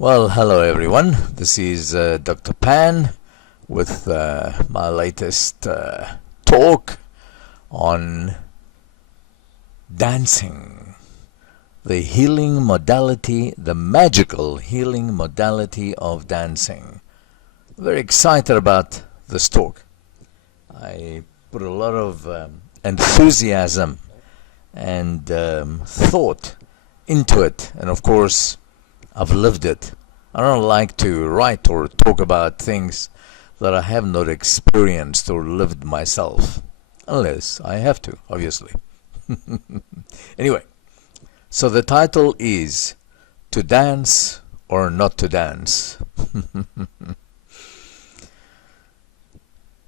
Well, hello everyone. This is Dr. Pan with my latest talk on dancing, the healing modality, the magical healing modality of dancing. Very excited about this talk. I put a lot of enthusiasm and thought into it, and of course I've lived it. I don't like to write or talk about things that I have not experienced or lived myself, unless I have to, obviously. Anyway, so the title is To Dance or Not to Dance.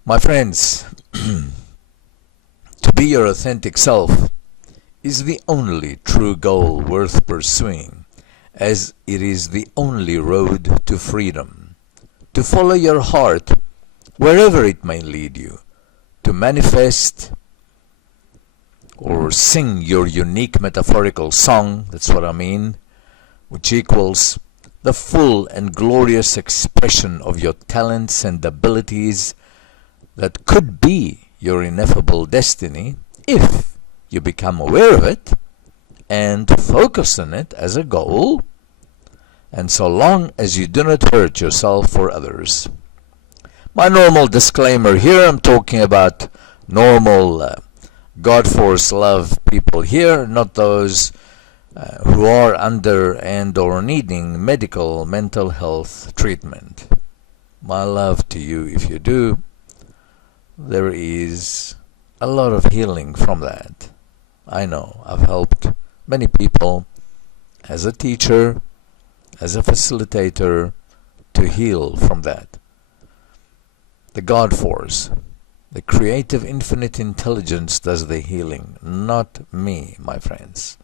My friends, to be your authentic self is the only true goal worth pursuing, as it is the only road to freedom. To follow your heart wherever it may lead you, to manifest or sing your unique metaphorical song, that's what I mean, which equals the full and glorious expression of your talents and abilities that could be your ineffable destiny if you become aware of it and focus on it as a goal, and so long as you do not hurt yourself or others. My normal disclaimer here, I'm talking about normal God-force love people here, not those who are under and or needing medical mental health treatment. My love to you if you do. There is a lot of healing from that. I know I've helped many people as a teacher, as a facilitator, to heal from that. The God Force, the creative infinite intelligence does the healing, not me, my friends.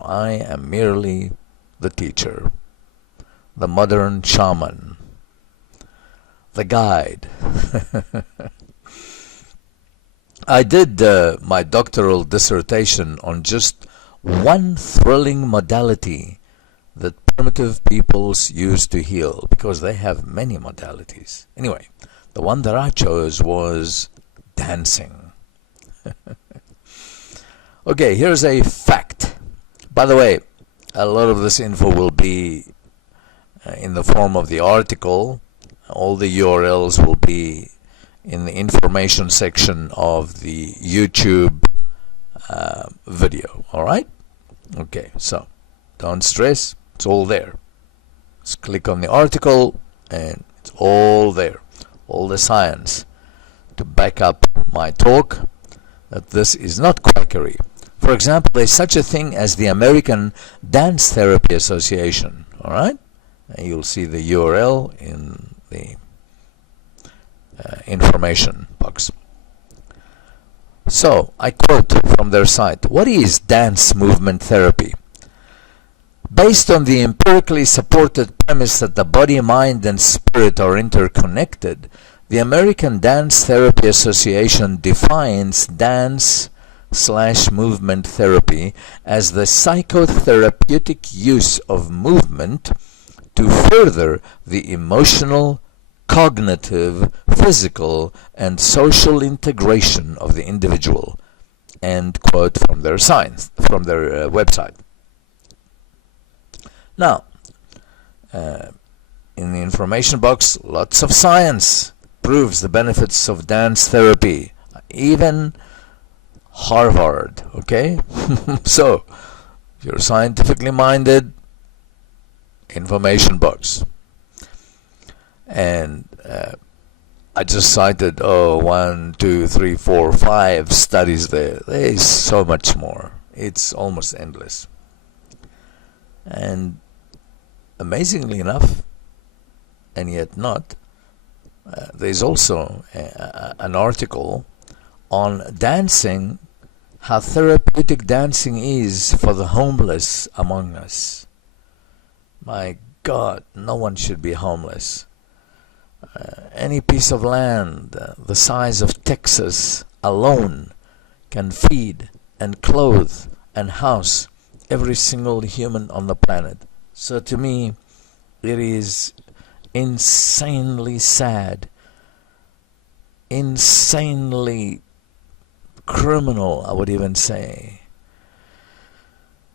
I am merely the teacher, the modern shaman, the guide. I did my doctoral dissertation on just one thrilling modality that primitive peoples used to heal, because they have many modalities. Anyway, the one that I chose was dancing. Okay, here's a fact. By the way, a lot of this info will be in the form of the article. All the URLs will be in the information section of the YouTube video. Alright? Okay, so don't stress. It's all there. Just click on the article and it's all there. All the science to back up my talk that this is not quackery. For example, there's such a thing as the American Dance Therapy Association. Alright? And you'll see the URL in the information box. So, I quote from their site, "What is dance movement therapy? Based on the empirically supported premise that the body, mind, and spirit are interconnected, the American Dance Therapy Association defines dance/movement therapy as the psychotherapeutic use of movement to further the emotional, cognitive, physical, and social integration of the individual." End quote from their website. Now, in the information box, lots of science proves the benefits of dance therapy. Even Harvard, okay? So, if you're scientifically minded, information box. And I just cited 1, 2, 3, 4, 5 studies there. There is so much more. It's almost endless. And amazingly enough, and yet not, there's also an article on dancing, how therapeutic dancing is for the homeless among us. My God, no one should be homeless. Any piece of land the size of Texas alone can feed and clothe and house every single human on the planet. So to me, It is insanely sad, insanely criminal, I would even say,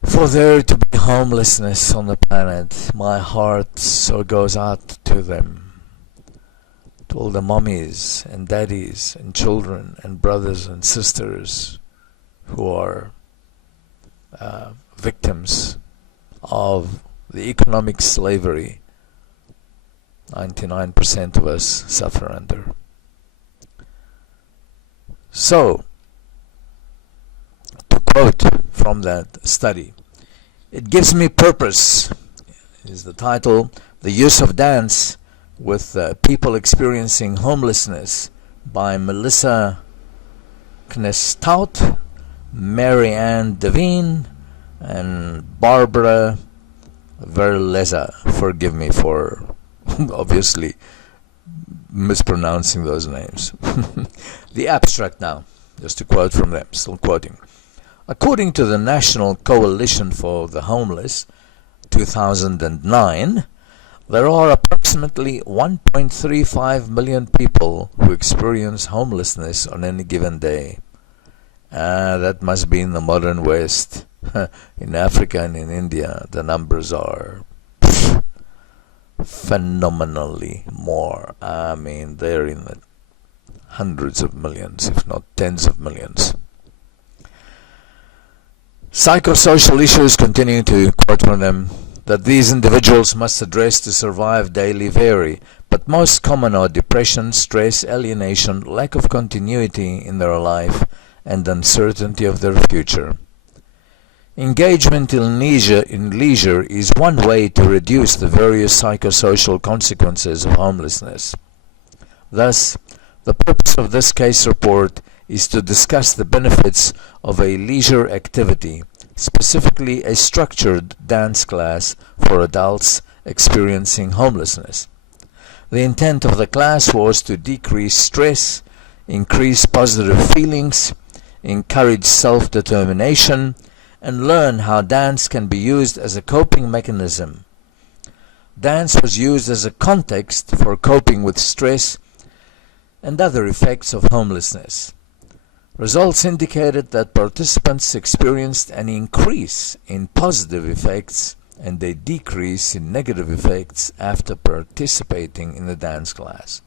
for there to be homelessness on the planet. My heart so goes out to them, to all the mummies and daddies and children and brothers and sisters who are victims of the economic slavery 99% of us suffer under. So, to quote from that study, "It gives me purpose," is the title, "The Use of Dance with People Experiencing Homelessness" by Melissa Knestout, Mary Ann Devine, and Barbara Verleza. Forgive me for obviously mispronouncing those names. The abstract now, just to quote from them, still quoting. According to the National Coalition for the Homeless, 2009, there are approximately 1.35 million people who experience homelessness on any given day. That must be in the modern West. In Africa and in India, the numbers are phenomenally more. I mean, they're in the hundreds of millions, if not tens of millions. Psychosocial issues, continuing to quote from them, that these individuals must address to survive daily vary, but most common are depression, stress, alienation, lack of continuity in their life, and uncertainty of their future. Engagement in leisure is one way to reduce the various psychosocial consequences of homelessness. Thus, the purpose of this case report is to discuss the benefits of a leisure activity, specifically a structured dance class for adults experiencing homelessness. The intent of the class was to decrease stress, increase positive feelings, encourage self-determination, and learn how dance can be used as a coping mechanism. Dance was used as a context for coping with stress and other effects of homelessness. Results indicated that participants experienced an increase in positive effects and a decrease in negative effects after participating in the dance class.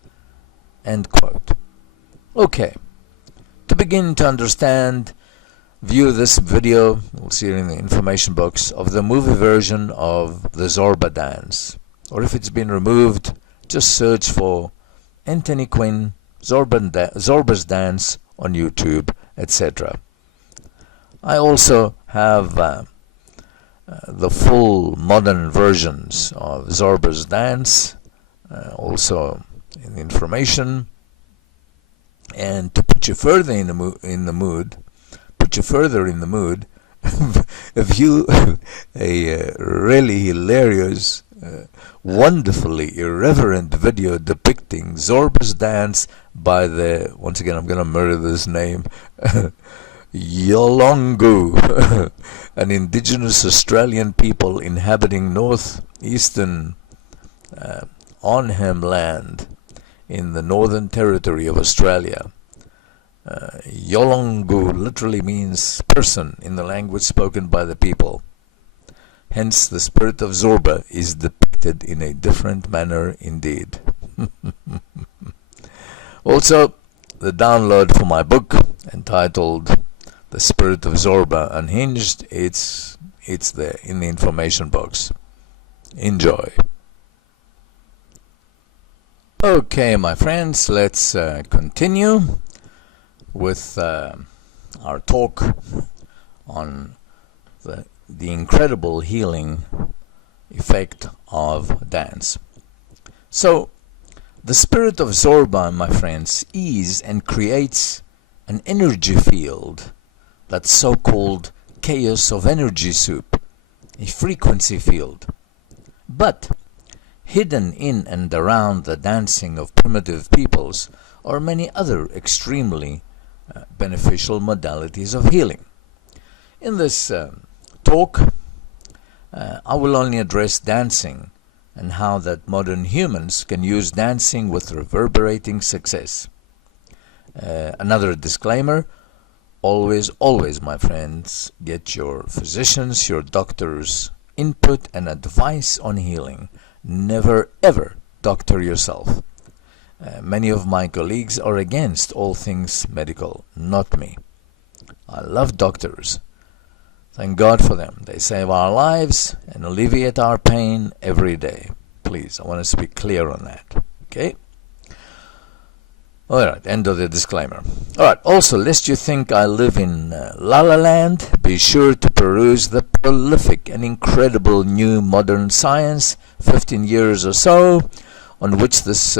End quote. Okay, to begin to understand, view this video, we'll see it in the information box, of the movie version of the Zorba dance. Or if it's been removed, just search for Anthony Quinn, Zorba's dance on YouTube, etc. I also have the full modern versions of Zorba's dance, also in the information. And to put you further in the mood, a view a really hilarious, wonderfully irreverent video depicting Zorba's dance by the, once again I'm going to murder this name, Yolongu, an indigenous Australian people inhabiting northeastern Onhem land in the Northern Territory of Australia. Yolongu literally means person in the language spoken by the people. Hence, the spirit of Zorba is depicted in a different manner indeed. Also, the download for my book entitled The Spirit of Zorba Unhinged, it's there in the information box. Enjoy. Okay, my friends, let's continue with our talk on the incredible healing effect of dance. So, the spirit of Zorba, my friends, is and creates an energy field, that so-called chaos of energy soup, a frequency field. But hidden in and around the dancing of primitive peoples are many other extremely beneficial modalities of healing. In this talk, I will only address dancing and how that modern humans can use dancing with reverberating success. Another disclaimer, always, my friends, get your physicians, your doctors' input and advice on healing. Never ever doctor yourself. Many of my colleagues are against all things medical, not me. I love doctors. Thank God for them. They save our lives and alleviate our pain every day. Please, I want us to be clear on that. Okay? Alright, end of the disclaimer. Alright, also, lest you think I live in La La Land, be sure to peruse the prolific and incredible new modern science, 15 years or so, on which this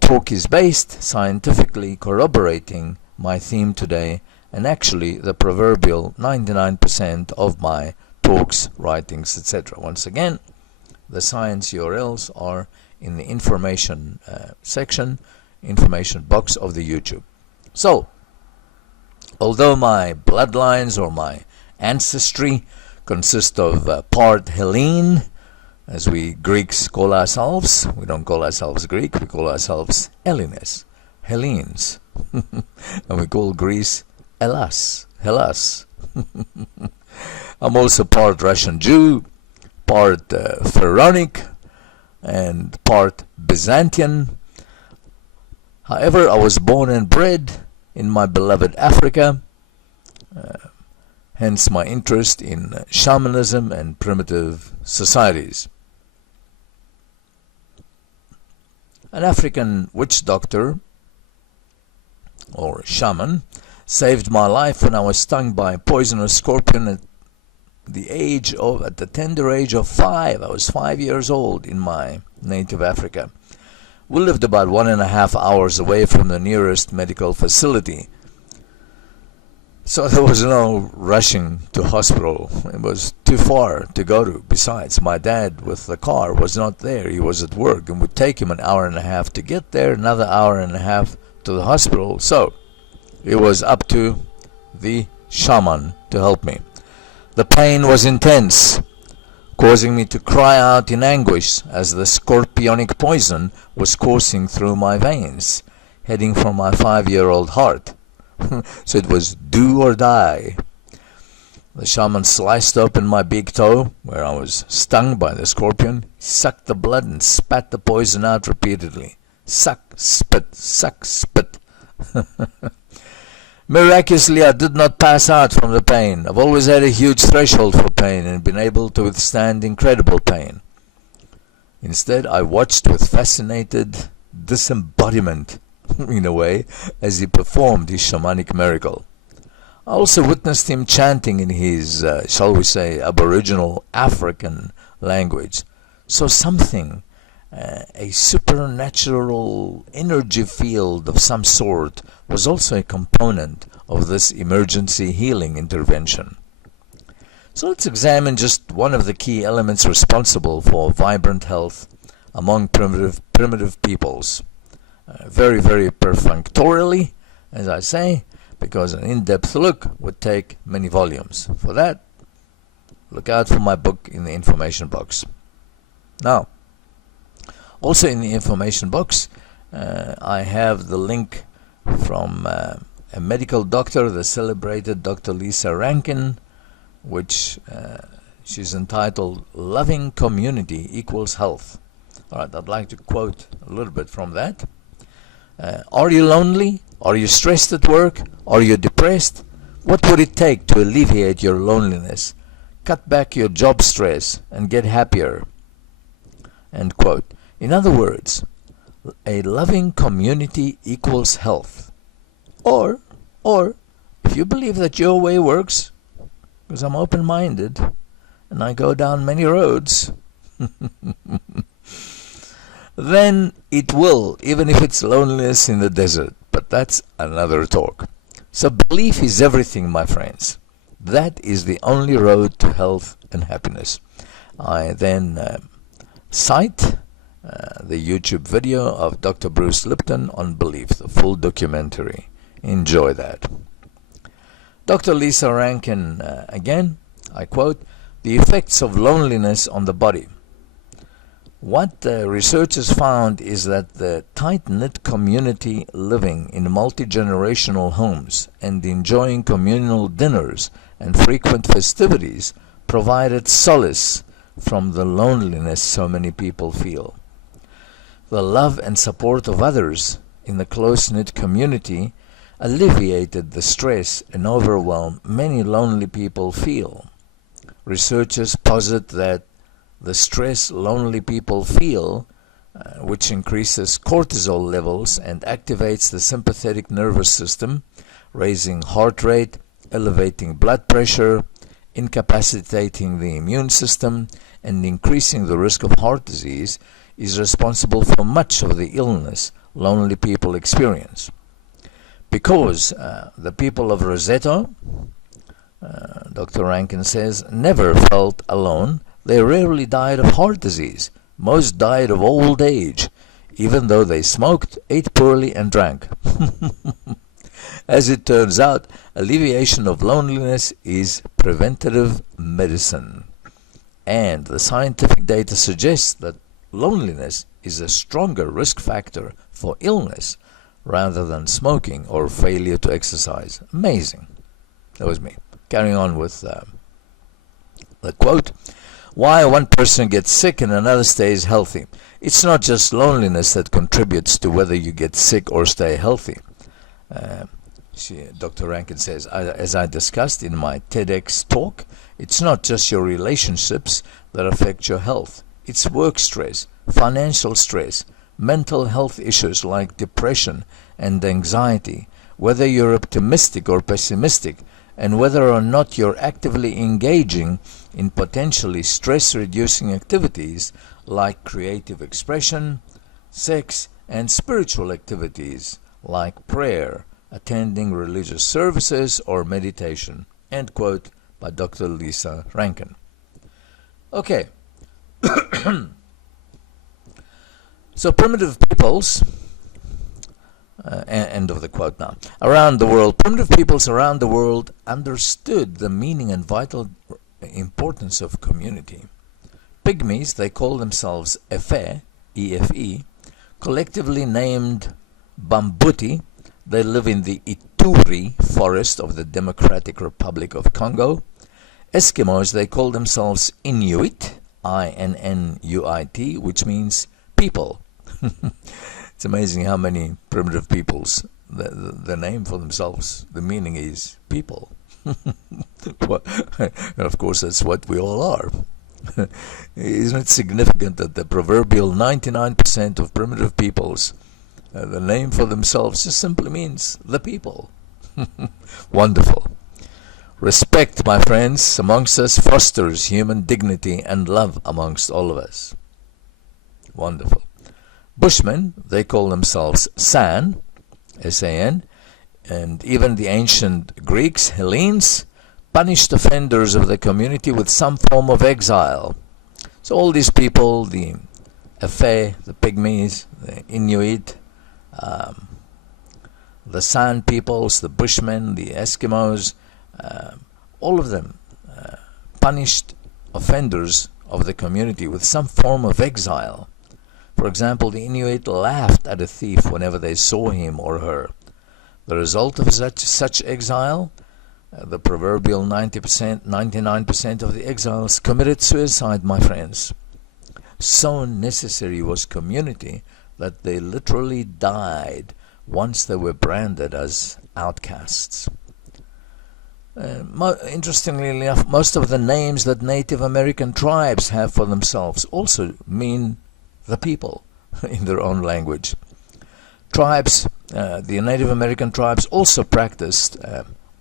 talk is based, scientifically corroborating my theme today, and actually the proverbial 99% of my talks, writings, etc. Once again, the science URLs are in the information information box of the YouTube. So, although my bloodlines or my ancestry consist of part Hellene, as we Greeks call ourselves, we don't call ourselves Greek, we call ourselves Hellenes, Hellenes, and we call Greece Hellas. I'm also part Russian Jew, part Pharaonic, and part Byzantine. However, I was born and bred in my beloved Africa, hence my interest in shamanism and primitive societies. An African witch doctor, or shaman, saved my life when I was stung by a poisonous scorpion at the tender age of 5. I was 5 years old in my native Africa. We lived about 1.5 hours away from the nearest medical facility, so there was no rushing to hospital. It was too far to go to. Besides, my dad with the car was not there. He was at work, and it would take him 1.5 hours to get there, another 1.5 hours to the hospital. So it was up to the shaman to help me. The pain was intense, causing me to cry out in anguish as the scorpionic poison was coursing through my veins, heading for my 5-year-old heart. So it was do or die. The shaman sliced open my big toe, where I was stung by the scorpion, sucked the blood and spat the poison out repeatedly. Suck, spit, suck, spit. Miraculously, I did not pass out from the pain. I've always had a huge threshold for pain and been able to withstand incredible pain. Instead, I watched with fascinated disembodiment, in a way, as he performed his shamanic miracle. I also witnessed him chanting in his, shall we say, Aboriginal African language. So something, a supernatural energy field of some sort, was also a component of this emergency healing intervention. So let's examine just one of the key elements responsible for vibrant health among primitive peoples. Very, very perfunctorily, as I say, because an in-depth look would take many volumes. For that, look out for my book in the information box. Now, also in the information box, I have the link from a medical doctor, the celebrated Dr. Lisa Rankin, which she's entitled Loving Community Equals Health. Alright, I'd like to quote a little bit from that. Are you lonely? Are you stressed at work? Are you depressed? What would it take to alleviate your loneliness? Cut back your job stress and get happier. End quote. In other words, a loving community equals health. Or, if you believe that your way works, because I'm open-minded and I go down many roads, then it will, even if it's loneliness in the desert. But that's another talk. So belief is everything, my friends. That is the only road to health and happiness. I then cite the YouTube video of Dr. Bruce Lipton on belief, the full documentary. Enjoy that. Dr. Lisa Rankin, again, I quote, "The effects of loneliness on the body. What researchers found is that the tight-knit community living in multi-generational homes and enjoying communal dinners and frequent festivities provided solace from the loneliness so many people feel. The love and support of others in the close-knit community alleviated the stress and overwhelm many lonely people feel. Researchers posit that the stress lonely people feel, which increases cortisol levels and activates the sympathetic nervous system, raising heart rate, elevating blood pressure, incapacitating the immune system, and increasing the risk of heart disease, is responsible for much of the illness lonely people experience. Because the people of Roseto, Dr. Rankin says, never felt alone, they rarely died of heart disease. Most died of old age, even though they smoked, ate poorly, and drank. As it turns out, alleviation of loneliness is preventative medicine. And the scientific data suggests that loneliness is a stronger risk factor for illness rather than smoking or failure to exercise. Amazing. That was me. Carrying on with the quote. Why one person gets sick and another stays healthy. It's not just loneliness that contributes to whether you get sick or stay healthy. Dr. Rankin says, as I discussed in my TEDx talk, it's not just your relationships that affect your health. It's work stress, financial stress, mental health issues like depression and anxiety, whether you're optimistic or pessimistic, and whether or not you're actively engaging in potentially stress-reducing activities like creative expression, sex, and spiritual activities like prayer, attending religious services, or meditation. End quote by Dr. Lisa Rankin. Okay. So primitive peoples, end of the quote now, around the world, primitive peoples around the world understood the meaning and vital importance of community. Pygmies, they call themselves Efe, E-F-E, collectively named Bambuti. They live in the Ituri forest of the Democratic Republic of Congo. Eskimos, they call themselves Inuit, I-N-N-U-I-T, which means people. It's amazing how many primitive peoples, the name for themselves, the meaning is people. And of course, that's what we all are. Isn't it significant that the proverbial 99% of primitive peoples, the name for themselves just simply means the people? Wonderful. Respect, my friends, amongst us fosters human dignity and love amongst all of us. Wonderful. Bushmen, they call themselves San, S-A-N, and even the ancient Greeks, Hellenes, punished offenders of the community with some form of exile. So all these people, the Efe, the Pygmies, the Inuit, the San peoples, the Bushmen, the Eskimos, all of them punished offenders of the community with some form of exile. For example, the Inuit laughed at a thief whenever they saw him or her. The result of such exile, the proverbial 90%, 99% of the exiles committed suicide, my friends. So necessary was community that they literally died once they were branded as outcasts. Interestingly enough, most of the names that Native American tribes have for themselves also mean the people in their own language. Tribes, the Native American tribes also practiced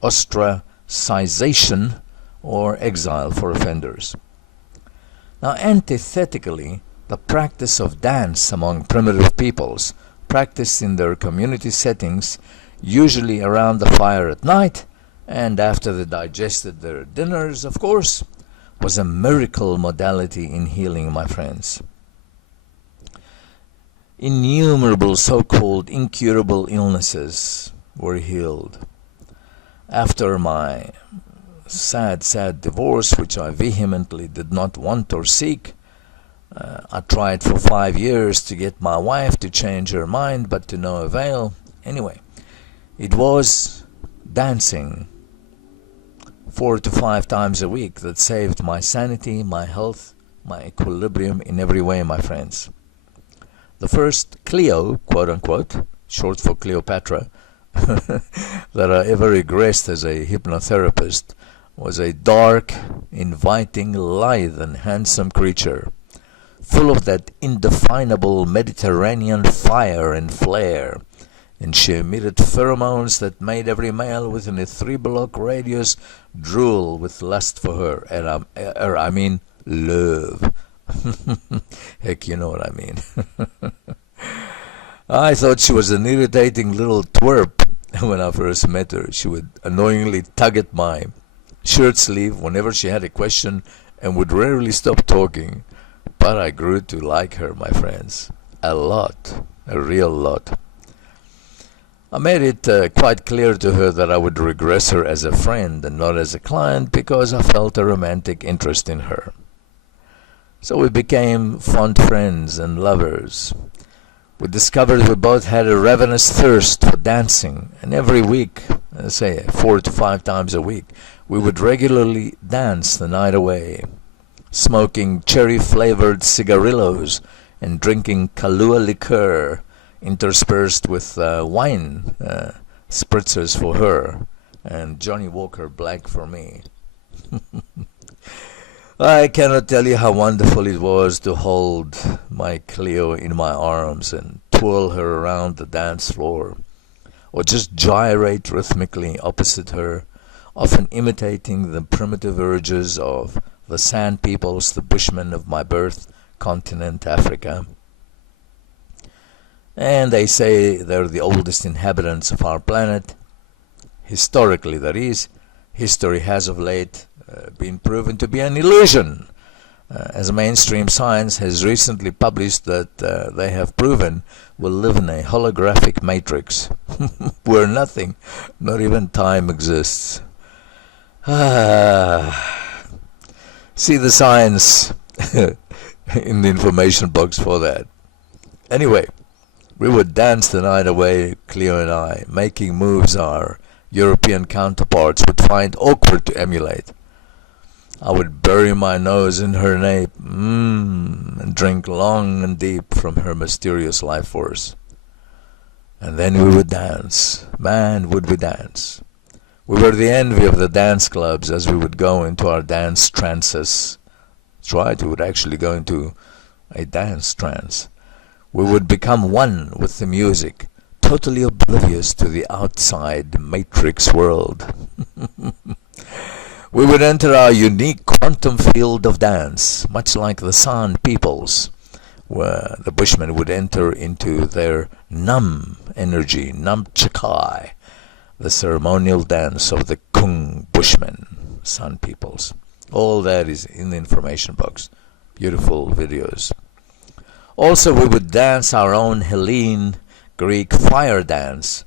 ostracization or exile for offenders. Now, antithetically, the practice of dance among primitive peoples, practiced in their community settings, usually around the fire at night and after they digested their dinners, of course, was a miracle modality in healing, my friends. Innumerable so-called incurable illnesses were healed. After my sad divorce, which I vehemently did not want or seek, I tried for 5 years to get my wife to change her mind, but to no avail. Anyway, it was dancing 4 to 5 times a week that saved my sanity, my health, my equilibrium in every way, my friends. The first Cleo, quote unquote, short for Cleopatra, that I ever regressed as a hypnotherapist was a dark, inviting, lithe, and handsome creature, full of that indefinable Mediterranean fire and flair, and she emitted pheromones that made every male within a 3-block radius drool with lust for her, and I mean love. Heck, you know what I mean. I thought she was an irritating little twerp when I first met her. She would annoyingly tug at my shirt sleeve whenever she had a question and would rarely stop talking. But I grew to like her, my friends. A lot. A real lot. I made it quite clear to her that I would regress her as a friend and not as a client because I felt a romantic interest in her. So we became fond friends and lovers. We discovered we both had a ravenous thirst for dancing, and every week, say 4 to 5 times a week, we would regularly dance the night away, smoking cherry-flavored cigarillos and drinking Kahlua liqueur interspersed with wine spritzers for her and Johnny Walker Black for me. I cannot tell you how wonderful it was to hold my Cleo in my arms and twirl her around the dance floor, or just gyrate rhythmically opposite her, often imitating the primitive urges of the sand peoples, the bushmen of my birth continent, Africa. And they say they're the oldest inhabitants of our planet. Historically, that is. History has of late been proven to be an illusion, as mainstream science has recently published that they have proven we'll live in a holographic matrix where nothing, not even time, exists. See the science in the information box for that. Anyway, we would dance the night away, Cleo and I, making moves our European counterparts would find awkward to emulate. I would bury my nose in her nape, and drink long and deep from her mysterious life force. And then we would dance. Man, would we dance. We were the envy of the dance clubs as we would go into our dance trances. That's right, we would actually go into a dance trance. We would become one with the music, totally oblivious to the outside matrix world. We would enter our unique quantum field of dance, much like the San peoples, where the Bushmen would enter into their Nam energy, Nam Chakai, the ceremonial dance of the Kung Bushmen, San peoples. All that is in the information box. Beautiful videos. Also, we would dance our own Hellene Greek fire dance,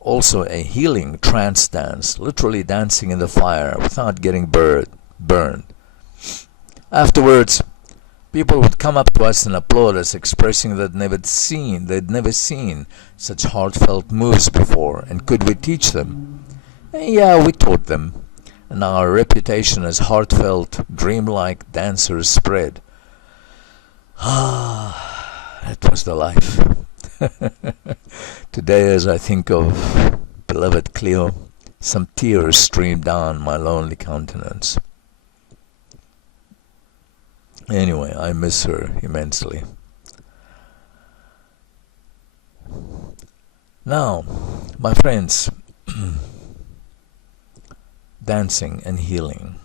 also a healing trance dance, literally dancing in the fire without getting burned. Afterwards, people would come up to us and applaud us, expressing that they'd never seen such heartfelt moves before, and could we teach them? Yeah, we taught them, and our reputation as heartfelt, dreamlike dancers spread. That was the life. Today, as I think of beloved Cleo, some tears stream down my lonely countenance. Anyway, I miss her immensely. Now, my friends, dancing and healing.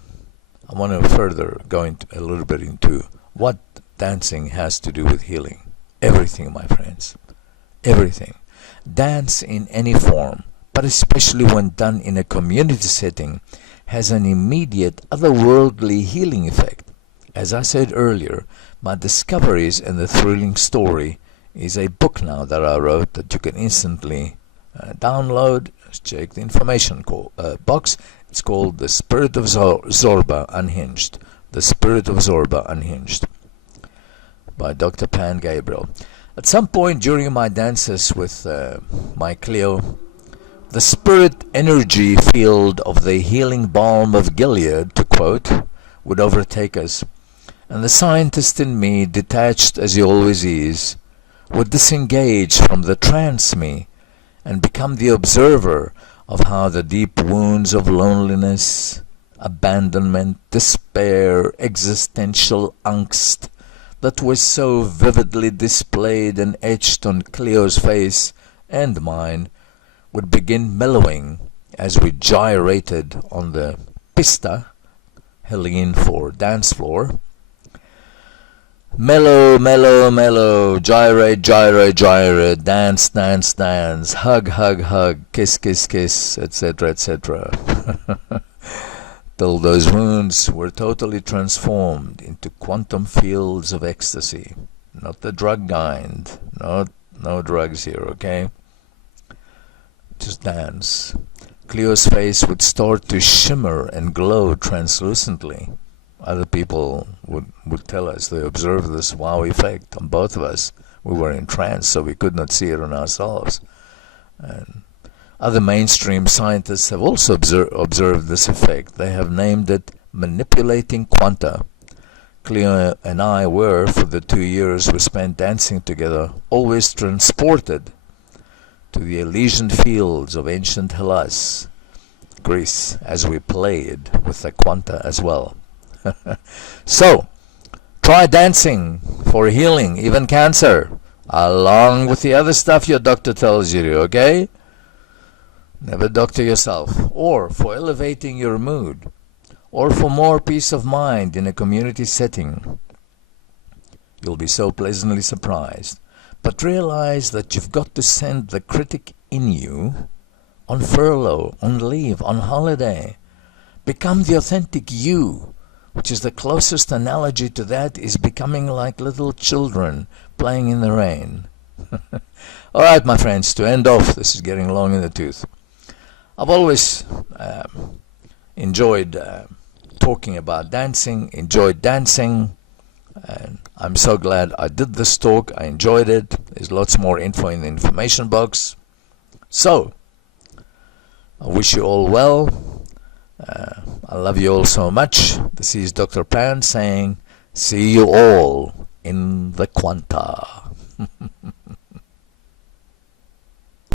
I want to further go into a little bit into what dancing has to do with healing. Everything, my friends. Everything. Dance in any form, but especially when done in a community setting, has an immediate otherworldly healing effect. As I said earlier, my discoveries and the thrilling story is a book now that I wrote that you can instantly download. Check the information box. It's called The Spirit of Zorba Unhinged. The Spirit of Zorba Unhinged. by Dr. Pan Gabriel. At some point during my dances with my Cleo, the spirit energy field of the healing balm of Gilead, to quote, would overtake us, and the scientist in me, detached as he always is, would disengage from the trance me and become the observer of how the deep wounds of loneliness, abandonment, despair, existential angst that was so vividly displayed and etched on Cleo's face and mine would begin mellowing as we gyrated on the pista, Helene for dance floor. Mellow, mellow, mellow, gyrate, gyrate, gyrate, dance, dance, dance, hug, hug, hug, kiss, kiss, kiss, etc., etc. Till those wounds were totally transformed into quantum fields of ecstasy. Not the drug kind. No drugs here, okay? Just dance. Cleo's face would start to shimmer and glow translucently. Other people would tell us they observed this wow effect on both of us. We were in trance, so we could not see it on ourselves. And other mainstream scientists have also observed this effect. They have named it manipulating quanta. Cleo and I were, for the 2 years we spent dancing together, always transported to the Elysian fields of ancient Hellas, Greece, as we played with the quanta as well. So, try dancing for healing, even cancer, along with the other stuff your doctor tells you to, okay? Never doctor yourself. Or for elevating your mood, or for more peace of mind in a community setting. You'll be so pleasantly surprised. But realize that you've got to send the critic in you on furlough, on leave, on holiday. Become the authentic you, which is the closest analogy to that is becoming like little children playing in the rain. All right, my friends, to end off, this is getting long in the tooth. I've always enjoyed talking about dancing, enjoyed dancing, and I'm so glad I did this talk. I enjoyed it. There's lots more info in the information box. So, I wish you all well. I love you all so much. This is Dr. Pan saying, see you all in the Quanta.